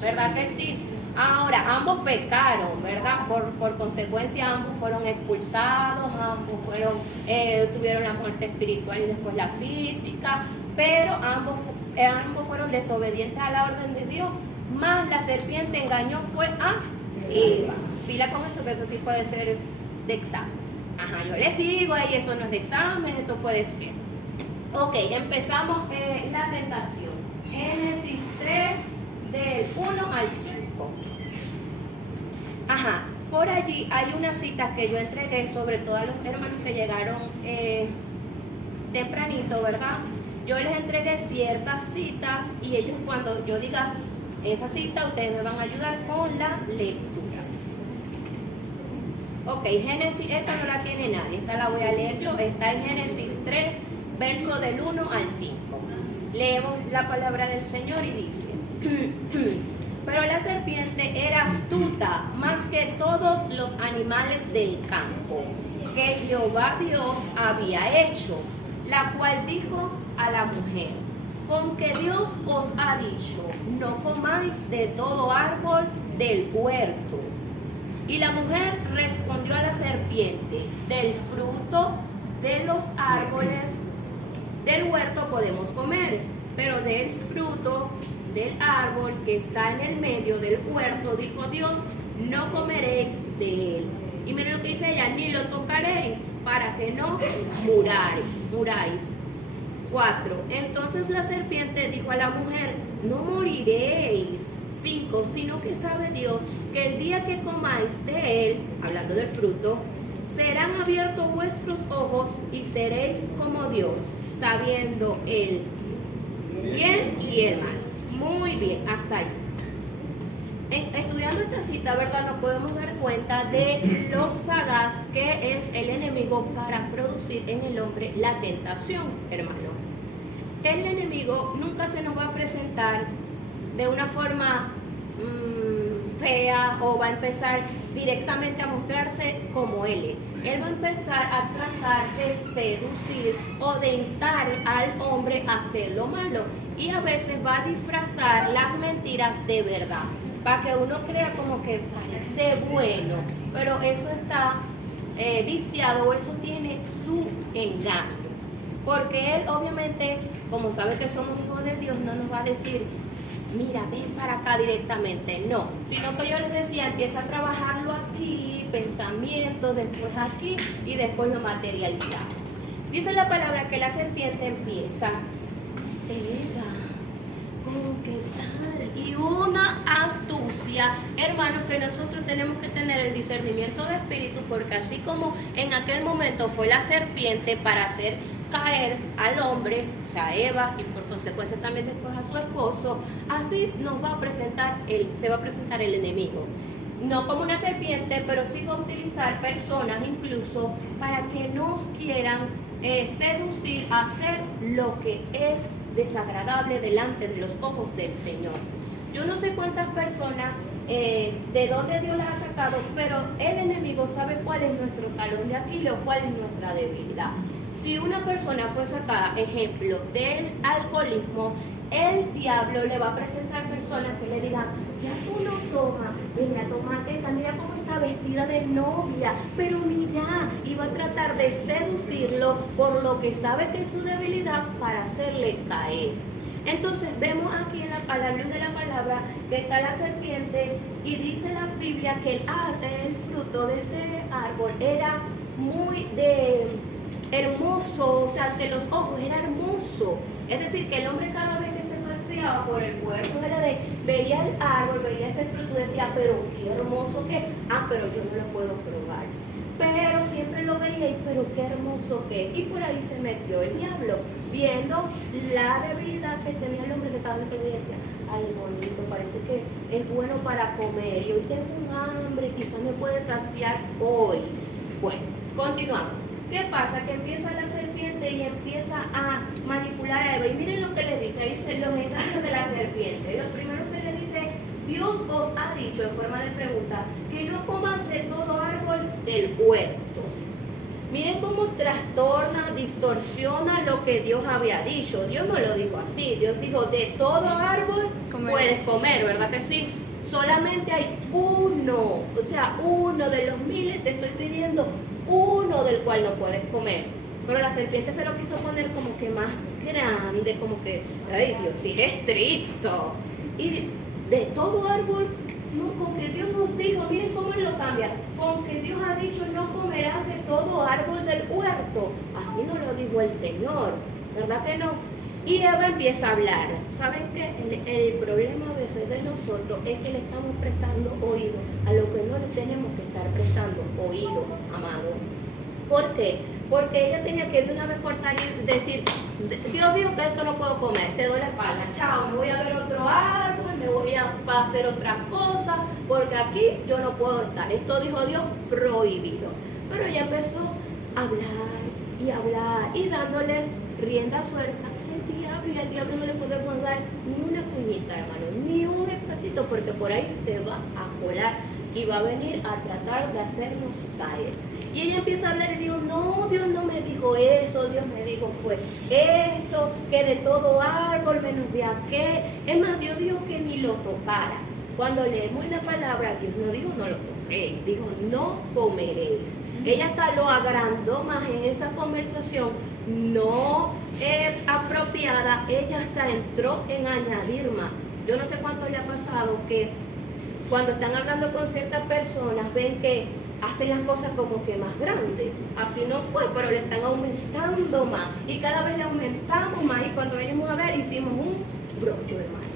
¿verdad que sí? Ahora, ambos pecaron, ¿verdad? Por consecuencia, ambos fueron expulsados, ambos tuvieron la muerte espiritual y después la física, pero ambos fueron desobedientes a la orden de Dios, más la serpiente engañó fue a Eva. Pila con eso, que eso sí puede ser de examen. Ajá, yo les digo, ahí eso no es de examen, esto puede ser. Ok, empezamos la tentación. Génesis 3, del 1 al 5. Ajá, por allí hay unas citas que yo entregué, sobre todo a los hermanos que llegaron tempranito, ¿verdad? Yo les entregué ciertas citas y ellos, cuando yo diga esa cita, ustedes me van a ayudar con la lectura. Ok, Génesis, esta no la tiene nadie, esta la voy a leer yo. Está en Génesis 3, verso del 1 al 5. Leemos la palabra del Señor y dice: pero la serpiente era astuta más que todos los animales del campo que Jehová Dios había hecho, la cual dijo a la mujer: con que Dios os ha dicho, no comáis de todo árbol del huerto. Y la mujer respondió a la serpiente: del fruto de los árboles del huerto podemos comer, pero del fruto del árbol que está en el medio del huerto, dijo Dios, no comeréis de él. Y miren lo que dice ella: ni lo tocaréis, para que no muráis. 4. Entonces la serpiente dijo a la mujer: no moriréis. 5. Sino que sabe Dios que el día que comáis de él, hablando del fruto, serán abiertos vuestros ojos y seréis como Dios, sabiendo el bien y el mal. Muy bien, hasta ahí. Estudiando esta cita, ¿verdad?, nos podemos dar cuenta de lo sagaz que es el enemigo para producir en el hombre la tentación, hermano. El enemigo nunca se nos va a presentar de una forma fea, o va a empezar directamente a mostrarse como él es. Él va a empezar a tratar de seducir o de instar al hombre a hacer lo malo, y a veces va a disfrazar las mentiras de verdad para que uno crea como que parece bueno, pero eso está viciado, o eso tiene su engaño, porque él obviamente, como sabe que somos hijos de Dios, no nos va a decir: mira, ven para acá directamente, no, sino que yo les decía, empieza a trabajarlo aquí, pensamientos, después aquí, y después lo materializa. Dice la palabra que la serpiente empieza: Eva, ¿cómo que tal? Y una astucia, hermanos, que nosotros tenemos que tener el discernimiento de espíritu, porque así como en aquel momento fue la serpiente para hacer caer al hombre, o sea, Eva, y por consecuencia también después a su esposo, así nos va a presentar se va a presentar el enemigo. No como una serpiente, pero sí va a utilizar personas incluso para que nos quieran seducir a hacer lo que es desagradable delante de los ojos del Señor. Yo no sé cuántas personas, de dónde Dios las ha sacado, pero el enemigo sabe cuál es nuestro talón de Aquiles o cuál es nuestra debilidad. Si una persona fue sacada, ejemplo, del alcoholismo, el diablo le va a presentar personas que le digan: ya tú no tomas, venga, toma esta, mira cómo está vestida de novia, pero mira, y va a tratar de seducirlo por lo que sabe que es su debilidad para hacerle caer. Entonces vemos aquí a la luz de la palabra que está la serpiente, y dice la Biblia que el fruto de ese árbol era muy hermoso, o sea, ante los ojos era hermoso. Es decir, que el hombre, cada vez que se paseaba por el huerto de Edén, veía el árbol, veía ese fruto y decía: pero qué hermoso que es. Pero yo no lo puedo probar. Pero siempre lo veía y: pero qué hermoso que es. Y por ahí se metió el diablo, viendo la debilidad que tenía el hombre, que cada vez que lo veía decía: ay, bonito, parece que es bueno para comer, y hoy tengo un hambre, quizás me puede saciar hoy. Bueno, continuamos. ¿Qué pasa? Que empieza la serpiente y empieza a manipular a Eva. Y miren lo que le dice, dice los engaños de la serpiente. Lo primero que le dice: Dios os ha dicho, en forma de pregunta, que no comas de todo árbol del huerto. Miren cómo trastorna, distorsiona lo que Dios había dicho. Dios no lo dijo así. Dios dijo: de todo árbol puedes comer, ¿verdad que sí? Solamente hay uno, o sea, uno de los miles, te estoy pidiendo uno del cual no puedes comer. Pero la serpiente se lo quiso poner como que más grande, como que, ay Dios, sí es estricto. Y de todo árbol, no, con que Dios nos dijo, miren cómo Él lo cambia, con que Dios ha dicho no comerás de todo árbol del huerto. Así nos lo dijo el Señor, ¿verdad que no? Y Eva empieza a hablar. ¿Saben qué? El problema a veces de nosotros es que le estamos prestando oído a lo que no le tenemos que estar prestando oído, amado. ¿Por qué? Porque ella tenía que de una vez cortar y decir, Dios dijo que esto no puedo comer, te doy la espalda, chao, me voy a ver otro árbol, me voy a hacer otras cosas, porque aquí yo no puedo estar. Esto dijo Dios, prohibido. Pero ella empezó a hablar y dándole rienda suelta al diablo, y al diablo no le podemos dar ni una cuñita, hermano, ni un espacito, porque por ahí se va a colar y va a venir a tratar de hacernos caer. Y ella empieza a hablar y digo, no, Dios no me dijo eso, Dios me dijo fue esto, que de todo árbol menos de aquel. Es más, Dios dijo que ni lo tocara. Cuando leemos la palabra, Dios no dijo no lo toquéis, dijo no comeréis. Ella hasta lo agrandó más en esa conversación, no apropiada, ella hasta entró en añadir más. Yo no sé cuánto le ha pasado que cuando están hablando con ciertas personas ven que hacen las cosas como que más grandes. Así no fue, pero le están aumentando más. Y cada vez le aumentamos más. Y cuando venimos a ver, hicimos un brocho, hermanos.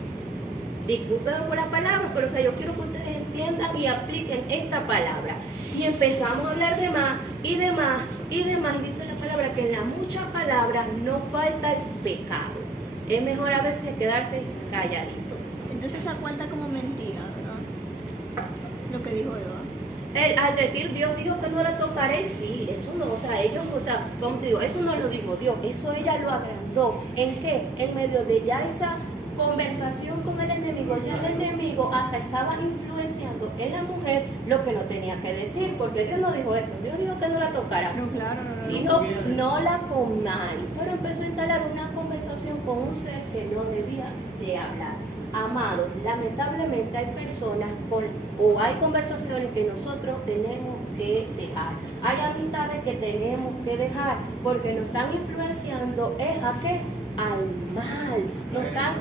Disculpen por las palabras, pero o sea, yo quiero que ustedes entiendan y apliquen esta palabra. Y empezamos a hablar de más y de más y de más. Y dice la palabra que en la mucha palabra no falta el pecado. Es mejor a veces quedarse calladito. Entonces se cuenta como mentira, ¿verdad? Lo que dijo Eva. Al decir Dios dijo que no la tocaré, sí, eso no, o sea, ellos, o sea, como te digo, eso no lo dijo Dios, eso ella lo agrandó. ¿En qué? En medio de ya esa conversación con el enemigo, ya el enemigo hasta estaba influenciando en la mujer lo que no tenía que decir, porque Dios no dijo eso, Dios dijo que no la tocara. No, claro, no. Dijo, no la comáis, pero empezó a instalar una conversación con un ser que no debía de hablar. Amados, lamentablemente hay personas o hay conversaciones que nosotros tenemos que dejar. Hay amistades que tenemos que dejar porque nos están influenciando ¿a qué? Al mal. Nos están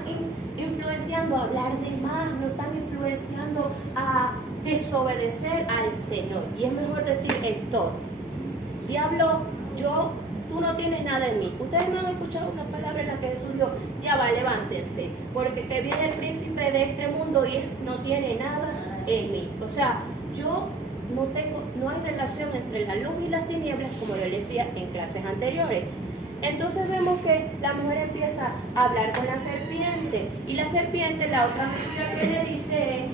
influenciando a hablar de más, nos están influenciando a desobedecer al Señor. Y es mejor decir esto. Diablo, tú no tienes nada en mí. Ustedes no han escuchado una palabra en la que Jesús dijo, ya va, levántense, porque que viene el príncipe de este mundo y no tiene nada en mí. O sea, no hay relación entre la luz y las tinieblas, como yo les decía en clases anteriores. Entonces vemos que la mujer empieza a hablar con la serpiente, y la serpiente, la otra mentira que le dice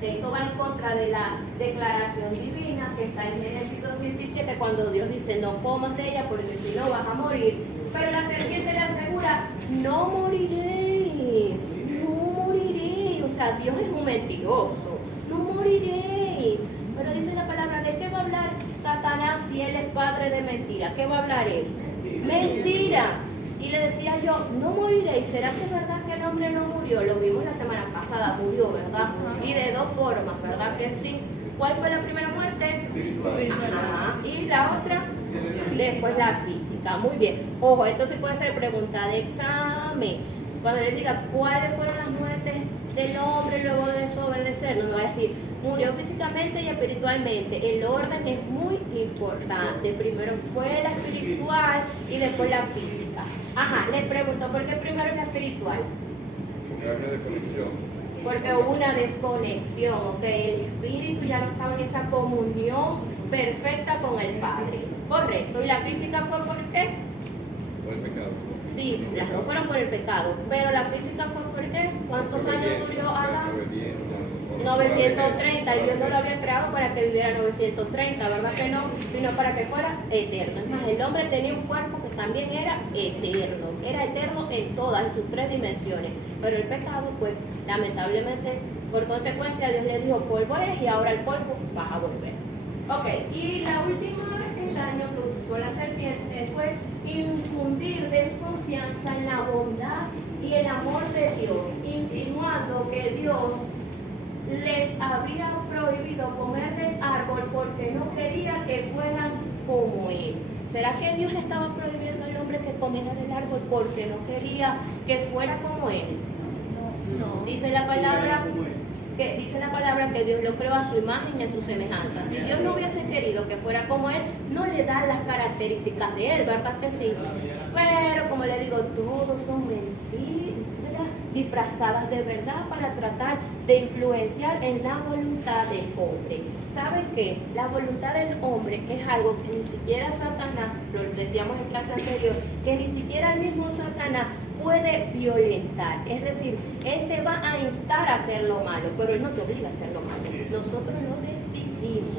esto va en contra de la declaración divina que está en Génesis 2:17, cuando Dios dice no comas de ella porque si no vas a morir. Pero la serpiente le asegura, no moriréis, no moriréis. O sea, Dios es un mentiroso, no moriréis. Pero dice la palabra, ¿de qué va a hablar Satanás si él es padre de mentira? ¿Qué va a hablar él? Mentira. Y le decía yo, no moriréis. ¿Será que es verdad que el hombre no murió? Lo vimos la semana pasada, murió, ¿verdad? Y de dos formas, ¿verdad que sí? ¿Cuál fue la primera muerte? Ajá. Y la otra, después la física. Muy bien. Ojo, esto sí puede ser pregunta de examen. Cuando les diga cuáles fueron las muertes del hombre luego de desobedecer, no me va a decir, murió físicamente y espiritualmente. El orden es muy importante. Primero fue la espiritual y después la física. Ajá, le pregunto, ¿por qué primero es la espiritual? Porque había desconexión. Porque hubo una desconexión, ¿ok? El espíritu ya no estaba en esa comunión perfecta con el Padre. Correcto. ¿Y la física fue por qué? Por el pecado. Sí, las dos fueron por el pecado. Pero la física fue por qué? ¿Cuántos años murió Adán? 930, y Dios no lo había creado para que viviera 930, ¿verdad que no? Sino para que fuera eterno. Es más, el hombre tenía un cuerpo que también era eterno en todas, en sus tres dimensiones. Pero el pecado, pues, lamentablemente, por consecuencia, Dios le dijo, polvo eres y ahora el polvo vas a volver. Ok, y la última engaño que usó la serpiente fue infundir desconfianza en la bondad y el amor de Dios, insinuando que Dios les había prohibido comer del árbol porque no quería que fueran como él. ¿Será que Dios le estaba prohibiendo al hombre que comiera del árbol porque no quería que fuera como él? No. Dice la palabra que Dios lo creó a su imagen y a su semejanza. Si Dios no hubiese querido que fuera como él, no le da las características de él, ¿verdad que sí? Pero como le digo, todos son mentiras disfrazadas de verdad para tratar de influenciar en la voluntad del hombre. ¿Saben qué? La voluntad del hombre es algo que ni siquiera Satanás, lo decíamos en clase anterior, que ni siquiera el mismo Satanás puede violentar. Es decir, él te va a instar a hacer lo malo, pero él no te obliga a hacer lo malo. Nosotros lo decidimos.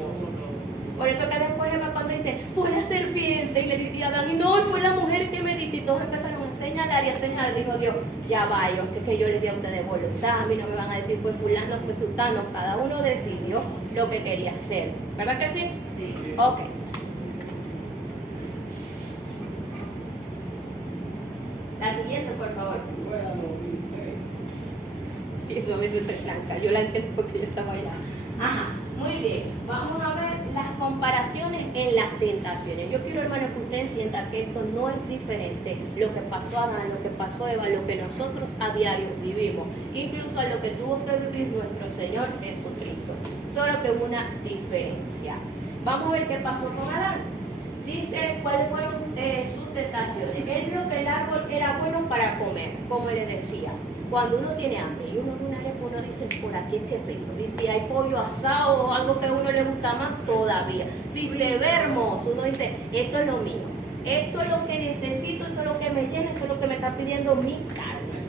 Por eso que después Eva cuando dice, fue la serpiente, y le diría a Adán, y no, fue la mujer que me diste, y todos empezaron a señalar y a señalar. Dijo Dios, ya va, que yo les di a ustedes voluntad, a mí no me van a decir fue fulano, fue sultano, cada uno decidió lo que quería hacer. ¿Verdad que sí? Sí. Ok. La siguiente, por favor. Eso a veces se tranca, yo la entiendo porque yo estaba allá. Ajá, muy bien. Vamos a ver las comparaciones en las tentaciones. Yo quiero, hermano, que usted entienda que esto no es diferente lo que pasó a Adán, lo que pasó a Eva, lo que nosotros a diario vivimos, incluso a lo que tuvo que vivir nuestro Señor Jesucristo. Solo que hubo una diferencia. Vamos a ver qué pasó con Adán. Dice cuáles fueron sus tentaciones. Él vio que el árbol era bueno para comer, como le decía. Cuando uno tiene hambre y uno ve una arepa, uno dice, por aquí es que rico. Y si hay pollo asado o algo que a uno le gusta más, todavía. Si se ve hermoso, uno dice, esto es lo mío. Esto es lo que necesito, esto es lo que me llena, esto es lo que me está pidiendo mi carne.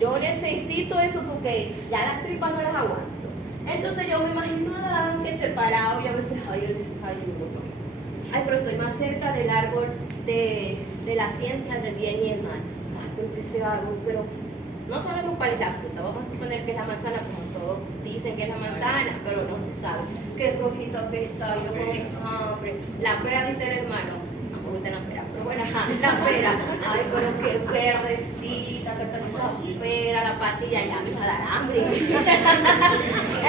Yo necesito eso porque ya las tripas no las aguanto. Entonces yo me imagino a Adán que separado y a veces, ay, el desayuno. Ay, pero estoy más cerca del árbol de la ciencia del bien y el mal. Ay, porque ese árbol, pero no sabemos cuál es la fruta. Vamos a suponer que es la manzana, como todos dicen que es la manzana, pero no se sabe. Qué rojito que está, yo con hambre. La pera, dice el hermano. No me gusta la pera, pero bueno, ajá, la pera. Ay, pero qué verdecita, que está esa pera, la patilla, ya me va a dar hambre.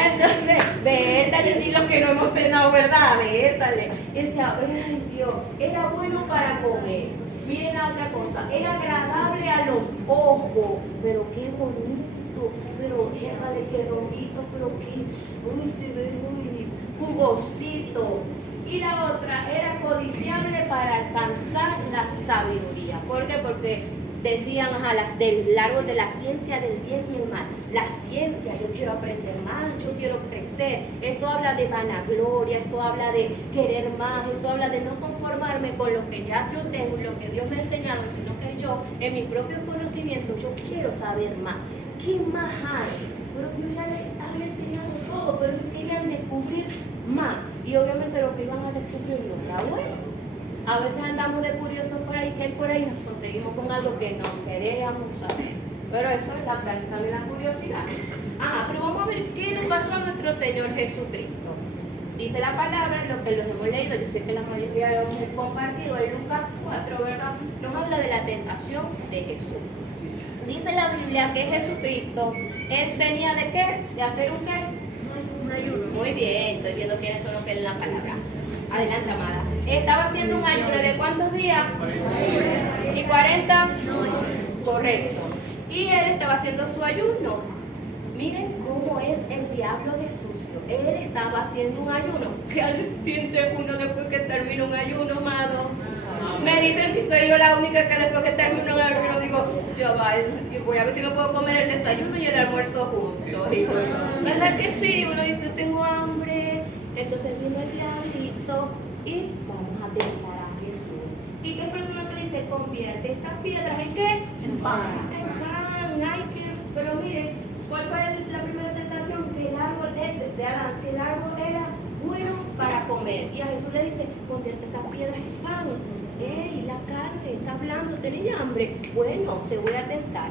Entonces, vétale, ni los que no hemos cenado, ¿verdad? Vétale. Y decía, ay Dios, era bueno para comer. Miren la otra cosa, era agradable a los ojos, pero qué bonito, pero déjale qué rojito, pero qué, uy, se ve muy jugosito. Y la otra era codiciable para alcanzar la sabiduría. ¿Por qué? Porque decían del árbol de la ciencia del bien y el mal. La ciencia, yo quiero aprender más, yo quiero crecer. Esto habla de vanagloria, esto habla de querer más, esto habla de no conformarme con lo que ya yo tengo y lo que Dios me ha enseñado, sino que yo, en mi propio conocimiento, yo quiero saber más. ¿Qué más hay? Pero yo ya les había enseñado todo, pero ellos querían descubrir más. Y obviamente lo que iban a descubrir no era bueno. A veces andamos de curiosos por ahí, que hay por ahí, nos conseguimos con algo que no queríamos saber. Pero eso es también la curiosidad. Pero vamos a ver qué le pasó a nuestro Señor Jesucristo. Dice la palabra, lo que los hemos leído, yo sé que la mayoría lo hemos compartido, en Lucas 4, ¿verdad? Nos habla de la tentación de Jesús. Dice la Biblia que Jesucristo, él venía de qué? ¿De hacer un qué? Un ayuno. Muy bien, estoy viendo quiénes son los que leen la palabra. Adelante, amada. Estaba haciendo un ayuno de ¿cuántos días? 40. ¿Y 40? No. Correcto. Y él estaba haciendo su ayuno. Miren cómo es el diablo de sucio. Él estaba haciendo un ayuno. ¿Qué siente uno después que termina un ayuno, amado? Me dicen si soy yo la única que después que termino un ayuno digo, yo voy a ver si me puedo comer el desayuno y el almuerzo juntos. ¿Verdad que sí? Uno dice, tengo hambre. Entonces vino el diablito y vamos a tentar a Jesús. ¿Y qué fue lo que dice? Convierte estas piedras en qué? En pan. En pan. Ay, pero miren, ¿cuál fue la primera tentación? Que el árbol de Adán, que el árbol era bueno para comer. Y a Jesús le dice, convierte estas piedras en pan. ¡Ey, la carne está hablando! ¿Tenés hambre? Bueno, te voy a tentar.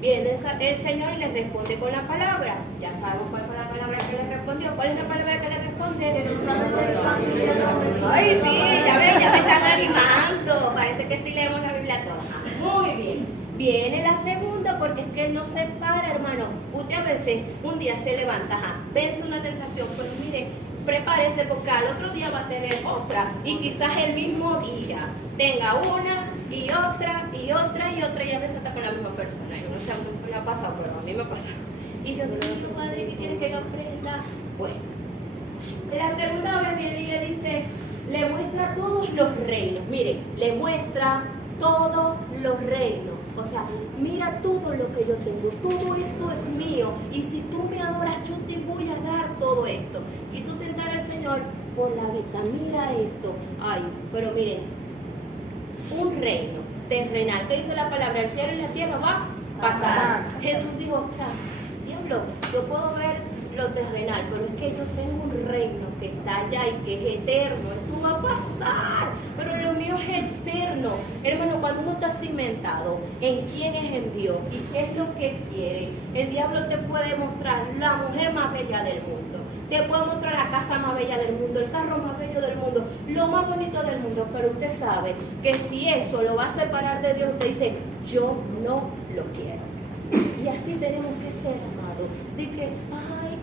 Viene el Señor y le responde con la palabra. Ya sabemos cuál fue la palabra que le respondió. ¿Cuál es la palabra que le responde? Ay, sí, ya me están animando. Parece que sí leemos la Biblia toda. Muy bien. Viene la segunda porque es que él no se para, hermano. Usted a veces un día se levanta, vence una tentación, pero mire, prepárese porque al otro día va a tener otra. Y quizás el mismo día tenga una y otra y otra y otra y a veces está con la misma persona. Yo no sé, me ha pasado, pero a mí me ha pasado. Y yo digo, padre, ¿qué quiere que yo aprenda? Bueno, la segunda vez viene y le dice, le muestra todos los reinos. Mire, le muestra todos los reinos. O sea, mira todo lo que yo tengo, todo esto es mío. Y si tú me adoras, yo te voy a dar todo esto. Quiso tentar al Señor por la vista. Mira esto. Ay, pero miren, un reino terrenal. ¿Qué dice la palabra? El cielo y la tierra va a pasar. Jesús dijo, o sea, diablo, yo puedo ver lo terrenal, pero es que yo tengo un reino que está allá y que es eterno. Esto va a pasar, pero lo mío es eterno. Hermano, cuando uno está cimentado en quién es en Dios y qué es lo que quiere, el diablo te puede mostrar la mujer más bella del mundo, te puede mostrar la casa más bella del mundo, el carro más bello del mundo, lo más bonito del mundo, pero usted sabe que si eso lo va a separar de Dios, usted dice, yo no lo quiero. Y así tenemos que ser, amado, de que, ay,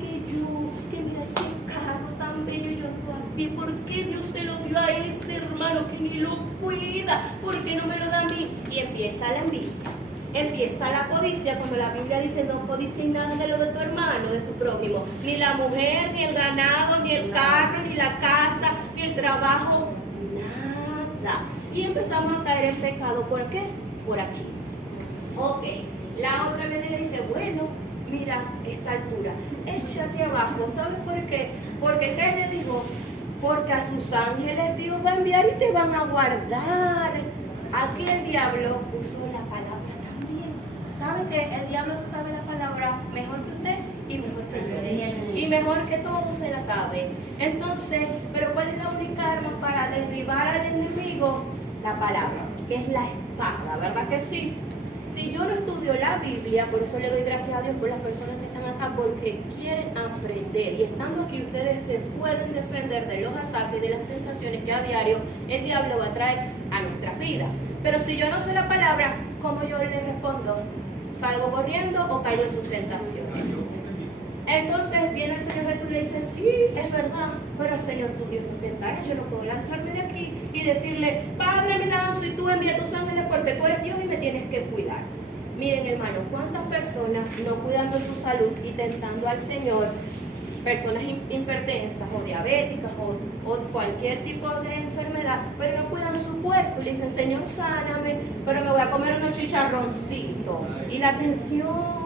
que mira ese carro tan bello, yo todavía, ¿por qué Dios se lo dio a ese hermano que ni lo cuida? ¿Por qué no me lo da a mí? Y empieza la envidia, empieza la codicia, como la Biblia dice, no codicies nada de lo de tu hermano, de tu prójimo, ni la mujer, ni el ganado, ni el carro, ni la casa, ni el trabajo, nada. Y empezamos a caer en pecado, ¿por qué? Por aquí. Ok. La otra viene y le dice, bueno, mira esta altura, échate abajo. ¿Sabes por qué? Porque ¿qué le dijo? Porque a sus ángeles Dios va a enviar y te van a guardar. Aquí el diablo usó la palabra también. ¿Sabe que el diablo se sabe la palabra mejor que usted y mejor que yo? Y mejor que todos se la sabe. Entonces, ¿pero cuál es la única arma para derribar al enemigo? La palabra, que es la espada, ¿verdad que sí? Si yo no estudio la Biblia, por eso le doy gracias a Dios por las personas que están acá, porque quieren aprender. Y estando aquí, ustedes se pueden defender de los ataques, de las tentaciones que a diario el diablo va a traer a nuestras vidas. Pero si yo no sé la palabra, ¿cómo yo le respondo? ¿Salgo corriendo o caigo en sus tentaciones? Entonces viene el Señor Jesús y le dice, sí, es verdad, pero el Señor tu Dios no tentará. Yo no puedo lanzarme de aquí y decirle, Padre, me lanzo y tú envía tus ángeles porque tú eres Dios y me tienes que cuidar. Miren, hermano, cuántas personas no cuidando su salud y tentando al Señor, personas hipertensas o diabéticas o cualquier tipo de enfermedad, pero no cuidan su cuerpo y le dicen, Señor, sáname, pero me voy a comer unos chicharroncitos. Y la tensión,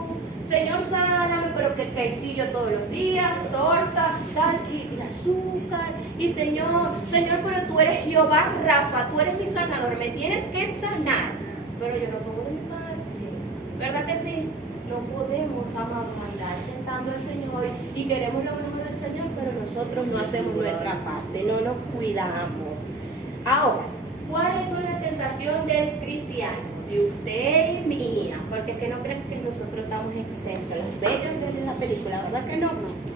Señor, sáname, pero que quesillo todos los días, torta, tal, y el azúcar. Y Señor, pero tú eres Jehová Rafa, tú eres mi sanador, me tienes que sanar. Pero yo no pongo de mi parte, ¿verdad que sí? No podemos andar tentando al Señor y queremos lo mejor del Señor, pero nosotros no hacemos nuestra parte, no nos cuidamos. Ahora, ¿cuáles son las tentaciones del cristiano? De usted y mía, porque es que no creen que nosotros estamos exentos, los bellos de la película, ¿verdad que no?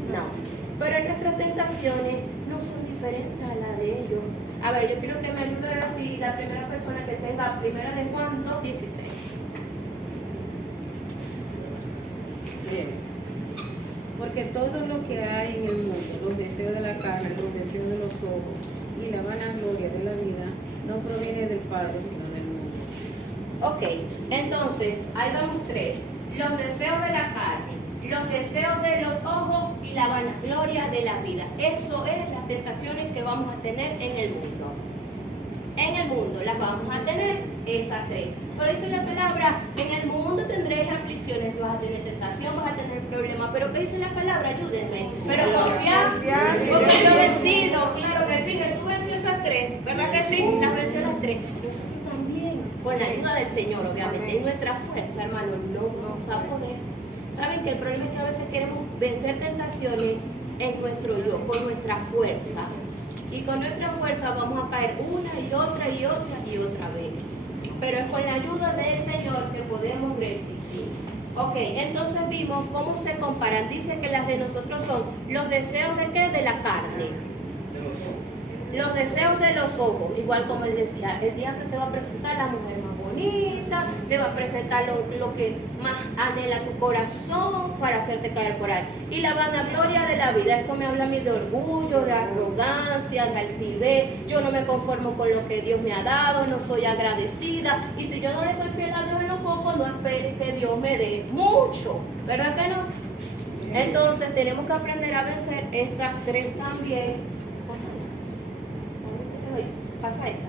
No. Pero nuestras tentaciones no son diferentes a las de ellos. A ver, yo quiero que me ayude así la primera persona que tenga primera de Juan 2:16. Porque todo lo que hay en el mundo, los deseos de la carne, los deseos de los ojos y la vanagloria de la vida, no proviene del Padre, sino del mundo. Ok, entonces, ahí vamos tres. Los deseos de la carne, los deseos de los ojos y la vanagloria de la vida. Eso es las tentaciones que vamos a tener en el mundo. En el mundo las vamos a tener esas tres. Pero dice la palabra, en el mundo tendréis aflicciones, vas a tener tentación, vas a tener problemas. Pero ¿qué dice la palabra? Ayúdenme. Pero confiad, porque yo he vencido. Claro que sí, Jesús venció esas tres. ¿Verdad que sí? Las venció las tres. Nosotros también, con la ayuda del Señor, obviamente. En nuestra fuerza, hermano, no vamos a poder. Saben que el problema es que a veces queremos vencer tentaciones en nuestro yo, con nuestra fuerza. Y con nuestra fuerza vamos a caer una y otra y otra y otra vez. Pero es con la ayuda del Señor que podemos resistir. Ok, entonces vimos cómo se comparan. Dice que las de nosotros son los deseos de ¿qué? De la carne. Los deseos de los ojos. Igual como él decía, el diablo te va a presentar la mujer más bonita, bonita, me va a presentar lo que más anhela tu corazón para hacerte caer por ahí. Y la vanagloria de la vida, esto me habla a mí de orgullo, de arrogancia, de altivez. Yo no me conformo con lo que Dios me ha dado, no soy agradecida. Y si yo no le soy fiel a Dios en lo poco, no espere que Dios me dé mucho, ¿verdad que no? Entonces tenemos que aprender a vencer estas tres también. Pasa esa.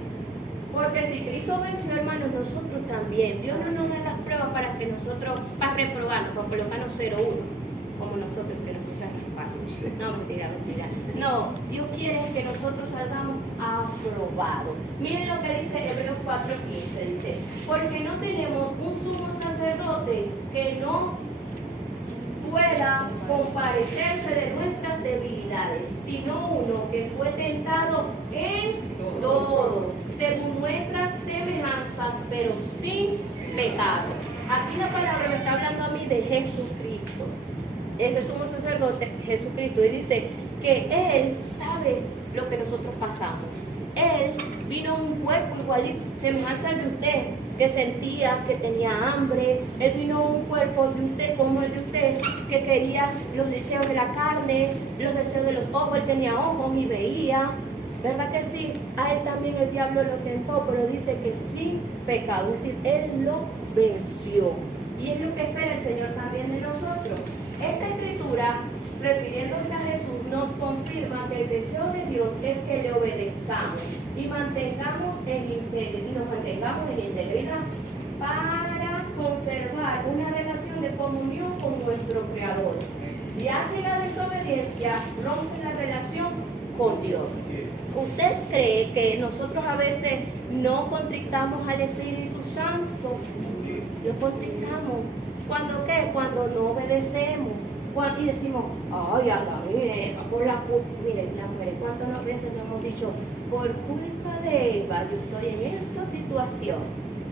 Porque si Cristo venció, hermanos, nosotros también. Dios no nos da las pruebas para que nosotros, para reprobarnos, para colocarnos 0-1, como nosotros que nos gusta raspar. No, mentira. No, Dios quiere que nosotros salgamos aprobados. Miren lo que dice Hebreos 4:15, dice, porque no tenemos un sumo sacerdote que no pueda compadecerse de nuestras debilidades, sino uno que fue tentado en todo, según nuestras semejanzas, pero sin pecado. Aquí la palabra me está hablando a mí de Jesucristo. Ese sumo sacerdote, Jesucristo, y dice que Él sabe lo que nosotros pasamos. Él vino en un cuerpo igualito, semejante al de usted, que sentía que tenía hambre. Él vino en un cuerpo de usted, como el de usted, que quería los deseos de la carne, los deseos de los ojos. Él tenía ojos y veía. ¿Verdad que sí? A él también el diablo lo tentó, pero dice que sin pecado, es decir, él lo venció. Y es lo que espera el Señor también de nosotros. Esta escritura, refiriéndose a Jesús, nos confirma que el deseo de Dios es que le obedezcamos y nos mantengamos en integridad para conservar una relación de comunión con nuestro Creador, ya que la desobediencia rompe la relación con Dios. ¿Usted cree que nosotros a veces no contristamos al Espíritu Santo? Lo contristamos. ¿Cuándo qué? Cuando no obedecemos. Y decimos, ay, Adán y Eva, por la culpa. Miren, las mujeres, ¿cuántas veces nos hemos dicho, por culpa de Eva, yo estoy en esta situación?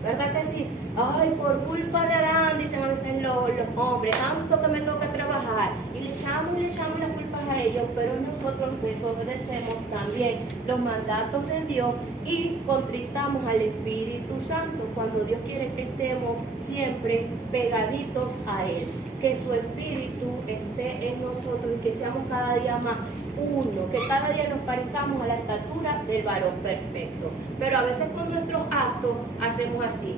¿Verdad que sí? Ay, por culpa de Adán, dicen a veces los hombres, tanto que me toca trabajar. Y le echamos las culpas a ellos, pero nosotros desobedecemos también los mandatos de Dios y contristamos al Espíritu Santo cuando Dios quiere que estemos siempre pegaditos a Él. Que su Espíritu esté en nosotros y que seamos cada día más uno, que cada día nos parezcamos a la estatura del varón perfecto. Pero a veces con nuestros actos hacemos así,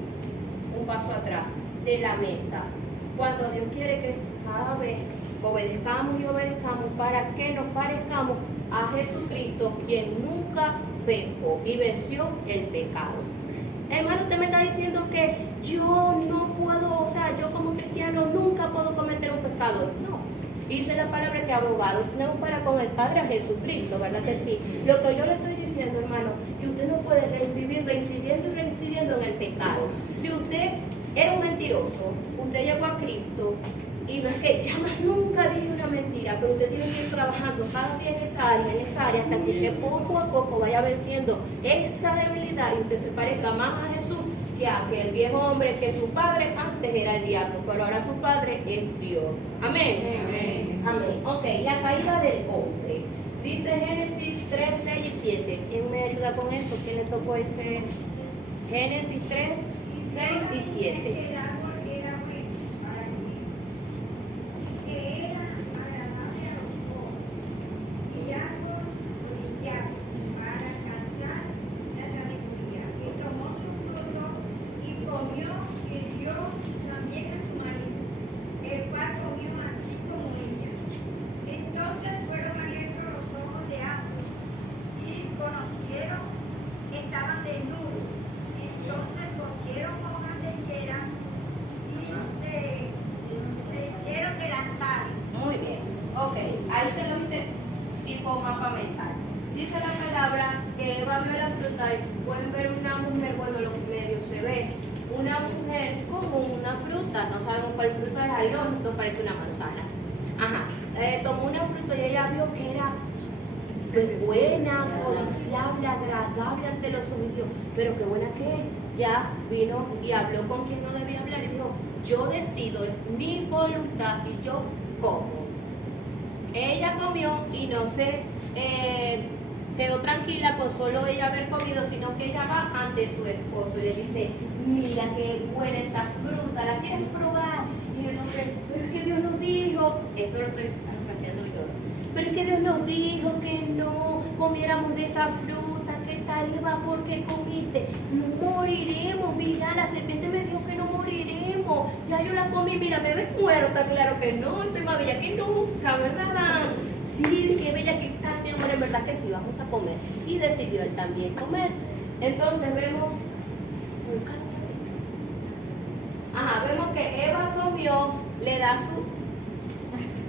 un paso atrás de la meta. Cuando Dios quiere que cada vez obedezcamos para que nos parezcamos a Jesucristo, quien nunca pecó y venció el pecado. Hermano, usted me está diciendo que yo no puedo, yo como cristiano nunca puedo cometer un pecado. No. Dice la palabra que abogados tenemos para con el Padre a Jesucristo, ¿verdad que sí? Lo que yo le estoy diciendo, hermano, que usted no puede vivir reincidiendo en el pecado. Si usted era un mentiroso, usted llegó a Cristo y no es que ya más nunca dije una mentira, pero usted tiene que ir trabajando cada día en esa área, hasta que usted poco a poco vaya venciendo esa debilidad y usted se parezca más a Jesús que a aquel viejo hombre que su padre antes era el diablo, pero ahora su padre es Dios. Amén. Amén. Ok, la caída del hombre. Dice Génesis 3, 6 y 7. ¿Quién me ayuda con eso? ¿Quién le tocó ese? Génesis 3, 6 y 7. Estaban desnudos, entonces cogieron hojas de higuera y se hicieron delantales. Muy bien, ok, ahí se lo hice tipo mapa mental. Dice la palabra que Eva vio la fruta y pueden ver una mujer, bueno, lo que medio se ve, una mujer como una fruta, no sabemos cuál fruta es, ahí no parece una manzana. Ajá, tomó una fruta y ella vio que era buena, codiciable, agradable ante los ojos y dijo, pero qué buena que es. Ya vino y habló con quien no debía hablar y dijo, yo decido, es mi voluntad y yo como. Ella comió y no se quedó tranquila con solo ella haber comido, sino que ella va ante su esposo y le dice, mira qué buena esta fruta, ¿la quieres probar? Y el hombre, pero es que Dios nos dijo, esto lo estoy haciendo yo, pero es que Dios nos dijo que no comiéramos de esa fruta, ¿qué tal Eva? ¿Por qué comiste? No moriremos, mira, la serpiente me dijo que no moriremos, ya yo la comí, mira, me ves muerta, claro que no, estoy más bella que nunca, ¿verdad, Adán? Sí, qué bella que está, mi amor, en verdad que sí, vamos a comer. Y decidió él también comer. Entonces vemos, vemos que Eva comió, le da su...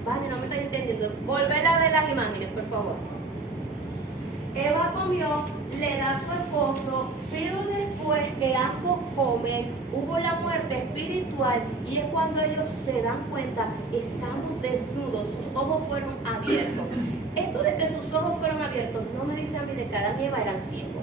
Vale, no me estás entendiendo. Volvela de las imágenes, por favor. Eva comió, le da a su esposo, pero después que ambos comen, hubo la muerte espiritual y es cuando ellos se dan cuenta, estamos desnudos, sus ojos fueron abiertos. Esto de que sus ojos fueron abiertos no me dice a mí de que Adán y Eva eran ciegos.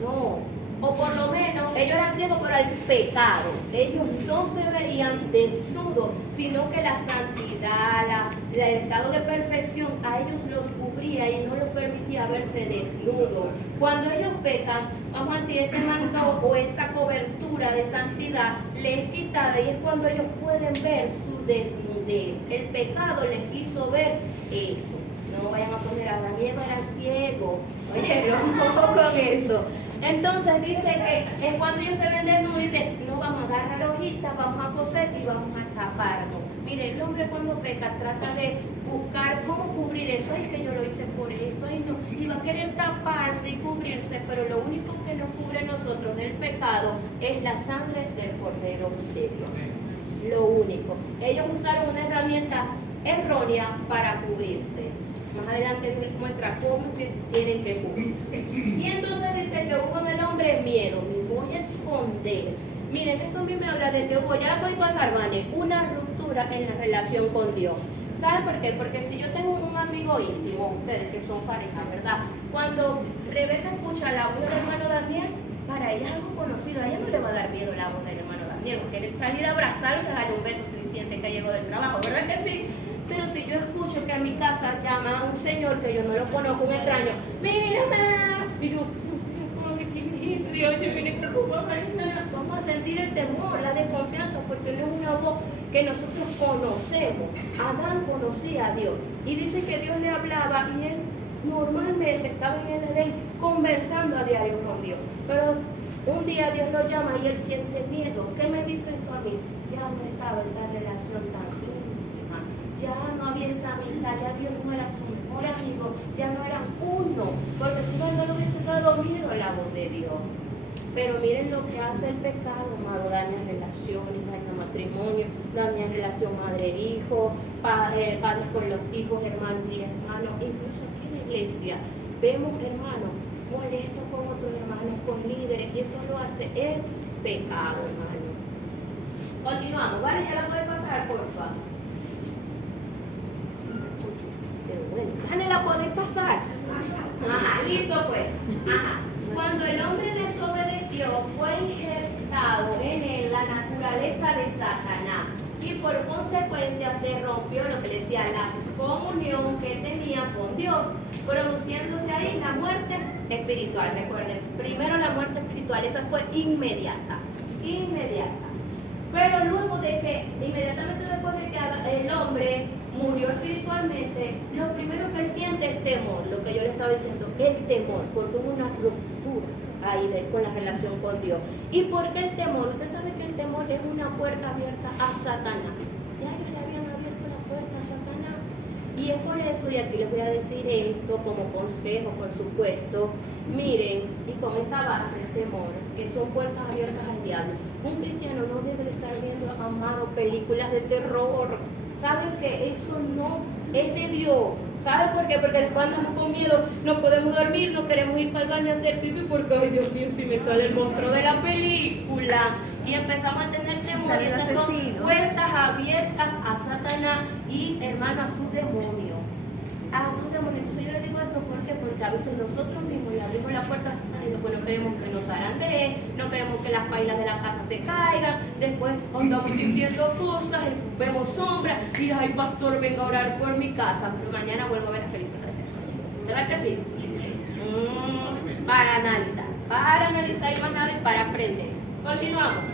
No, o por lo menos ellos eran ciegos por el pecado. Ellos no se veían desnudos, sino que la santidad, el estado de perfección a ellos los cubría y no les permitía verse desnudos. Cuando ellos pecan, vamos a decir, ese manto o esa cobertura de santidad les es quitada y es cuando ellos pueden ver su desnudez. El pecado les hizo ver eso. No vayan a poner a Adán y Eva eran ciegos. Oye, no con eso. Entonces dice que cuando ellos se ven desnudos, dice, no vamos a agarrar hojitas, vamos a coser y vamos a taparnos. Mire, el hombre cuando peca trata de buscar cómo cubrir eso. Ay, que yo lo hice por esto, ay no. Y va a querer taparse y cubrirse, pero lo único que nos cubre a nosotros del pecado es la sangre del Cordero de Dios. Lo único. Ellos usaron una herramienta errónea para cubrirse. Más adelante Dios les muestra cómo tienen que cubrirse. Y entonces dice que hubo en el hombre miedo, me voy a esconder. Miren, esto a mí me habla de que hubo, ya la podéis pasar, ¿vale? Una ruptura en la relación con Dios. ¿Saben por qué? Porque si yo tengo un amigo íntimo, ustedes que son pareja, ¿verdad? Cuando Rebeca escucha la voz del hermano Daniel, para ella es algo conocido, a ella no le va a dar miedo la voz del hermano Daniel, porque él salir a abrazarlo y darle un beso si siente que llegó del trabajo, ¿verdad que sí? Pero si yo escucho que a mi casa llama a un señor que yo no lo conozco, un extraño, mírame, y yo, ¿qué es Dios? Se viene a preocupar, vamos a sentir el temor, la desconfianza, porque no es una voz que nosotros conocemos. Adán conocía a Dios y dice que Dios le hablaba y él normalmente estaba en el Edén conversando a diario con Dios. Pero un día Dios lo llama y él siente miedo. ¿Qué me dice esto a mí? Ya no estaba esa relación tan íntima, ya no había esa amistad, ya Dios no era su mejor amigo, ya no eran uno, porque si no, no le hubiese dado miedo a la voz de Dios. Pero miren lo que hace el pecado, amado, daña relaciones, daña matrimonio, daña relación madre-hijo, padres con los hijos, hermanos y hermanos, incluso aquí en la iglesia vemos hermanos molestos con otros hermanos, con líderes, y esto lo hace el pecado, hermano. Continuamos, ¿vale? Ya la puede pasar, por favor. Pero bueno, ¿vale? La podéis pasar. Ajá, listo pues. Ajá. Cuando el hombre desobedeció, fue injertado en él la naturaleza de Satanás y por consecuencia se rompió lo que decía la comunión que tenía con Dios, produciéndose ahí la muerte espiritual. Recuerden, primero la muerte espiritual, esa fue inmediata. Pero luego de que, inmediatamente después de que el hombre murió espiritualmente, lo primero que él siente es temor, lo que yo le estaba diciendo, el temor, porque hubo una ruptura ahí con la relación con Dios. ¿Y por qué el temor? Usted sabe que el temor es una puerta abierta a Satanás. Ya ellos le habían abierto la puerta a Satanás. Y es por eso, y aquí les voy a decir esto como consejo, por supuesto, miren, y con esta base de temor, que son puertas abiertas al diablo. Un cristiano no debe de estar viendo, amado, películas de terror. ¿Saben que eso no es de Dios? ¿Saben por qué? Porque después andamos con miedo, no podemos dormir, no queremos ir para el baño a hacer pipí porque, ay Dios mío, si me sale el monstruo de la película. Y empezamos a tener temor, y esas son puertas abiertas a Satanás y, hermano, a sus demonios. A sus demonios. Entonces yo le digo esto, ¿por qué? Porque a veces nosotros mismos le abrimos la puerta a Satanás y después no queremos que nos zarandeen, no queremos que las pailas de la casa se caigan, después andamos sintiendo cosas, vemos sombras y, ay pastor, venga a orar por mi casa, pero mañana vuelvo a ver la película de terror. ¿Verdad que sí? Para analizar y más nada y para aprender. Continuamos.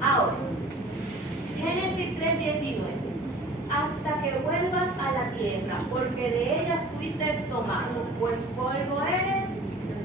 Ahora, Génesis 3:19. Hasta que vuelvas a la tierra, porque de ella fuiste tomado, pues polvo eres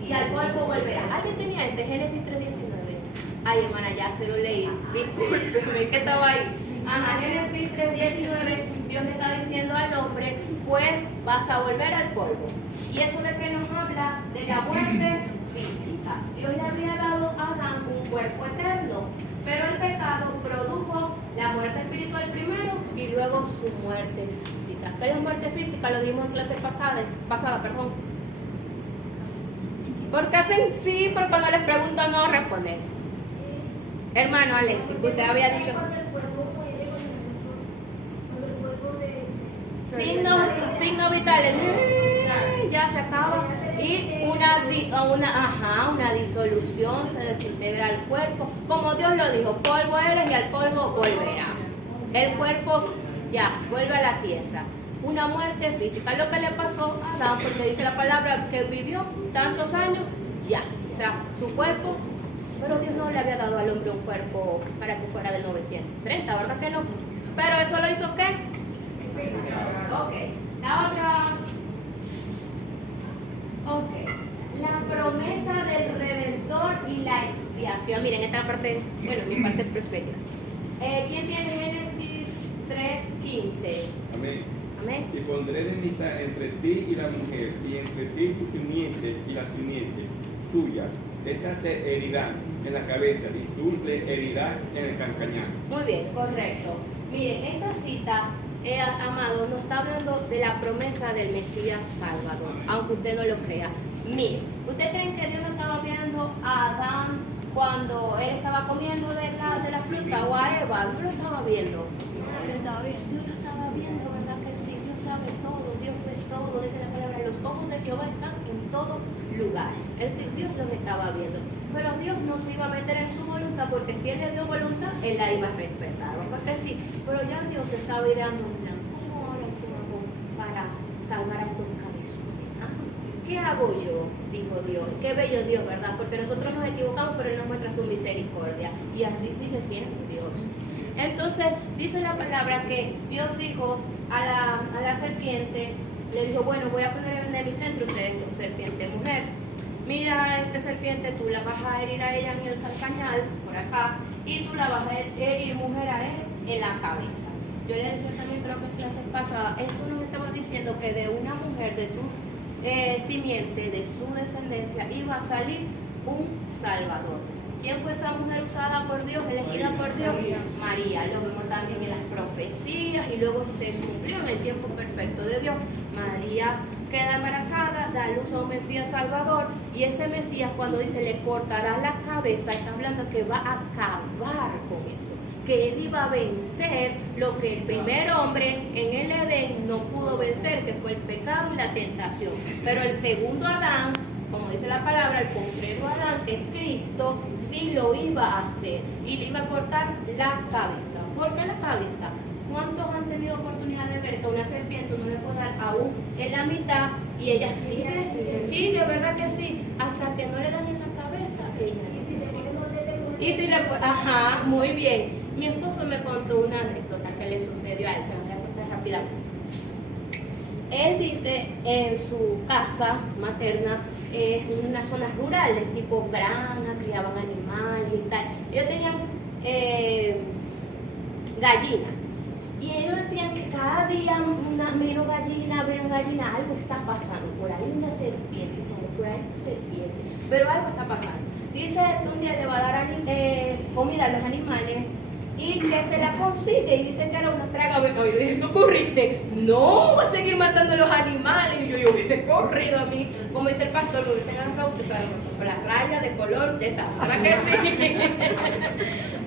y al polvo volverás. ¿Alguien tenía ese Génesis 3:19? Ay, hermana, ya se lo leí. Discúlpeme que estaba ahí. Ajá, Génesis 3:19, Dios le está diciendo al hombre, pues vas a volver al polvo. Y eso de que nos habla de la muerte física. Dios le había dado a Adán un cuerpo eterno, pero el pecado produjo la muerte espiritual primero y luego su muerte física. ¿Qué es la muerte física? Lo dimos en clase pasada, perdón. Porque hacen sí, pero cuando les preguntan no responden. Hermano Alexis, que usted había dicho. Signos vitales, ya se acaba. Y una disolución, se desintegra el cuerpo. Como Dios lo dijo, polvo eres y al polvo volverá. El cuerpo ya vuelve a la tierra. Una muerte física, lo que le pasó a Adán, porque dice la palabra que vivió tantos años, ya. O sea, su cuerpo, pero Dios no le había dado al hombre un cuerpo para que fuera de 930, ¿verdad que no? Pero eso lo hizo ¿qué? Ok, la otra. Ok, la promesa del Redentor y la expiación. Miren, esta parte, bueno, mi parte preferida. ¿Quién tiene Génesis 3:15? Amén. Amén. Y pondré enemistad entre ti y la mujer, y entre ti y tu simiente y la simiente suya. Esta te herirá en la cabeza y tú le herirás en el calcañar. Muy bien, correcto. Miren, esta cita, amado, nos está hablando de la promesa del Mesías Salvador, aunque usted no lo crea. Miren, ¿ustedes creen que Dios no estaba viendo a Adán cuando él estaba comiendo de la fruta o a Eva? ¿No lo estaba viendo? Dios lo estaba viendo, ¿verdad que sí? Dios sabe todo, Dios ve todo, dice la palabra, los ojos de Jehová están en todo lugar. Es decir, Dios los estaba viendo. Pero Dios no se iba a meter en su voluntad, porque si Él le dio voluntad, Él la iba a respetar, ¿verdad que sí? Pero ya Dios estaba ideando un plan. ¿Cómo ahora qué hago para salvar a estos cabezones? ¿Qué hago yo? Dijo Dios. Qué bello Dios, ¿verdad? Porque nosotros nos equivocamos, pero Él nos muestra su misericordia. Y así sigue siendo Dios. Entonces, dice la palabra que Dios dijo a la serpiente, le dijo, bueno, voy a poner enemistad entre ustedes, serpiente mujer. Mira, esta serpiente, tú la vas a herir a ella en el calcañar, por acá, y tú la vas a herir, mujer, a él en la cabeza. Yo le decía también, creo que en clases pasadas, esto nos estaba diciendo que de una mujer, de su simiente, de su descendencia, iba a salir un Salvador. ¿Quién fue esa mujer usada por Dios, elegida por Dios? María. Lo vemos también en las profecías y luego se cumplió en el tiempo perfecto de Dios. María queda embarazada, da luz a un Mesías Salvador, y ese Mesías, cuando dice le cortará la cabeza, está hablando que va a acabar con eso, que él iba a vencer lo que el primer hombre en el Edén no pudo vencer, que fue el pecado y la tentación. Pero el segundo Adán, como dice la palabra, el postrero Adán, que es Cristo, sí lo iba a hacer y le iba a cortar la cabeza. ¿Por qué la cabeza? ¿Cuántos han tenido oportunidad de ver que una serpiente no le puede dar aún en la mitad y ella sigue, ¿verdad que sí? Hasta que no le dan en la cabeza. Ajá, muy bien. Mi esposo me contó una anécdota que le sucedió a él, se la voy a contar rápidamente. Él dice en su casa materna, en unas zonas rurales, tipo granja, criaban animales y tal. Ellos tenían gallinas. Y ellos decían que cada día menos gallina, algo está pasando. Por ahí una serpiente, por ahí una serpiente. Pero algo está pasando. Dice que un día le va a dar comida a los animales y que se la consigue. Y dice que era una traga. Y yo dije, ¿no corriste? No, va a seguir matando a los animales. Y yo hubiese corrido a mí. Como dice el pastor, me hubiesen agarrado, que saben, con la raya de color de esa. ¿Para qué sí?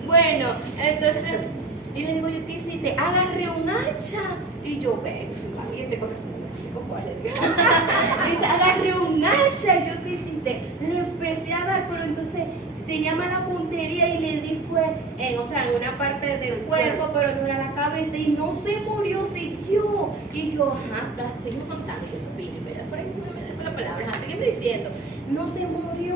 Bueno, entonces... Y le digo yo, ¿qué hiciste? Agarré un hacha. Y yo, soy valiente con eso, ¿cuál es? Dice, agarré un hacha. Y yo, ¿qué hiciste? Le empecé a dar, pero entonces tenía mala puntería y le di fue en una parte del cuerpo, pero no era la cabeza y no se murió, siguió. Y yo, ajá, seguimos contando, que eso vino, por ahí no me dejo la palabra, ajá, sígueme diciendo, no se murió.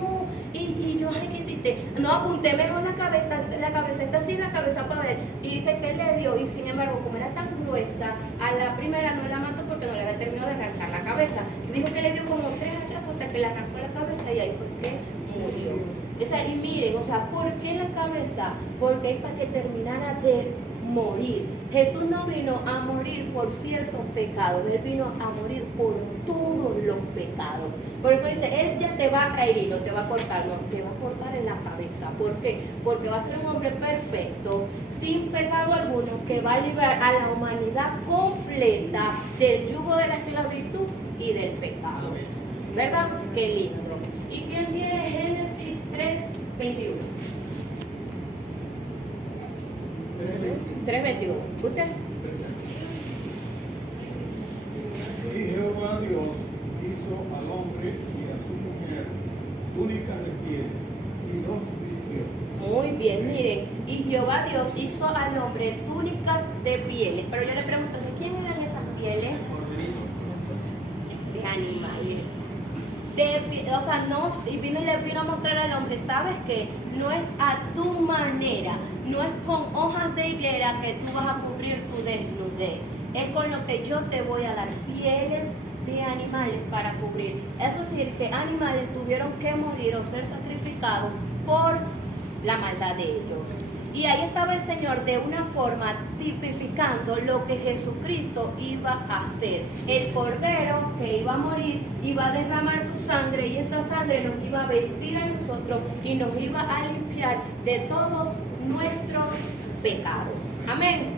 Y yo, ay, ¿qué hiciste? No, apunté mejor la cabecita así, la cabeza para ver. Y dice que él le dio, y sin embargo, como era tan gruesa, a la primera no la mató porque no le había terminado de arrancar la cabeza. Dijo que le dio como 3 hachazos hasta que le arrancó la cabeza y ahí fue que murió. Y miren, ¿por qué la cabeza? Porque es para que terminara de morir. Jesús no vino a morir por ciertos pecados, Él vino a morir por todos los pecados. Por eso dice, Él ya te va a herir, no te va a cortar, no, te va a cortar en la cabeza. ¿Por qué? Porque va a ser un hombre perfecto, sin pecado alguno, que va a liberar a la humanidad completa del yugo de la esclavitud y del pecado. ¿Verdad? Qué lindo. ¿Y quién tiene Génesis 3:21? 3:21. ¿Usted? Y Jehová Dios hizo al hombre y a su mujer túnicas de pieles y los vistió. Muy bien, miren, y Jehová Dios hizo al hombre túnicas de pieles. Pero yo le pregunto, ¿de quién eran esas pieles? De animales. Y le vino a mostrar al hombre, ¿sabes qué? No es a tu manera, no es con hojas de higuera que tú vas a cubrir tu desnudez, es con lo que yo te voy a dar, pieles de animales para cubrir. Es decir, que animales tuvieron que morir o ser sacrificados por la maldad de ellos. Y ahí estaba el Señor de una forma tipificando lo que Jesucristo iba a hacer. El cordero que iba a morir iba a derramar su sangre y esa sangre nos iba a vestir a nosotros y nos iba a limpiar de todos nuestros pecados. Amén.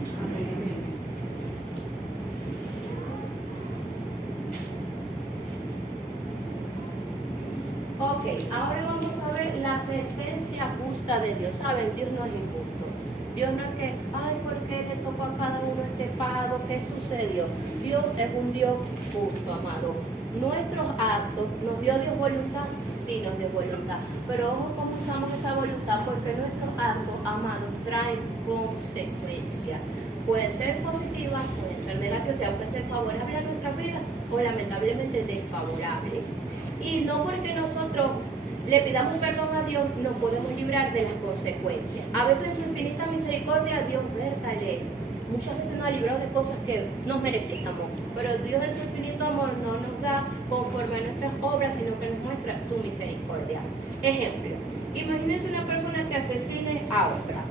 Ok, ahora vamos a ver la sentencia justa de Dios. ¿Saben? Dios no es injusto. Dios no es que, ay, ¿por qué le tocó a cada uno este pago? ¿Qué sucedió? Dios es un Dios justo, amado. Nuestros actos, ¿nos dio Dios voluntad? Sí, nos dio voluntad. Pero ojo cómo usamos esa voluntad, porque nuestros actos, amados, traen consecuencias. Pueden ser positivas, pueden ser negativas, o sea, pueden ser favorables a nuestra vida o lamentablemente desfavorables. Y no porque nosotros le pidamos perdón a Dios nos podemos librar de las consecuencias. A veces en su infinita misericordia Dios, muchas veces nos ha librado de cosas que nos merecíamos, pero Dios en su infinito amor no nos da conforme a nuestras obras, sino que nos muestra su misericordia. Ejemplo, imagínense una persona que asesine a otra,